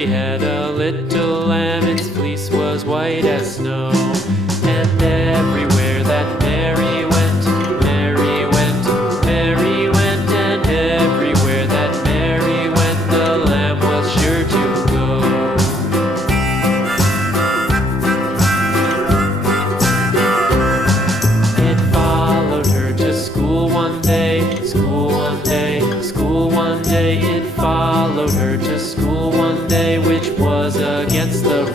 Mary had a little lamb, its fleece was white as snow. And everywhere that Mary went, Mary went, Mary went, and everywhere that Mary went, the lamb was sure to go. It followed her to school one day, school one day, school one day. It followed her to school one day, which was against the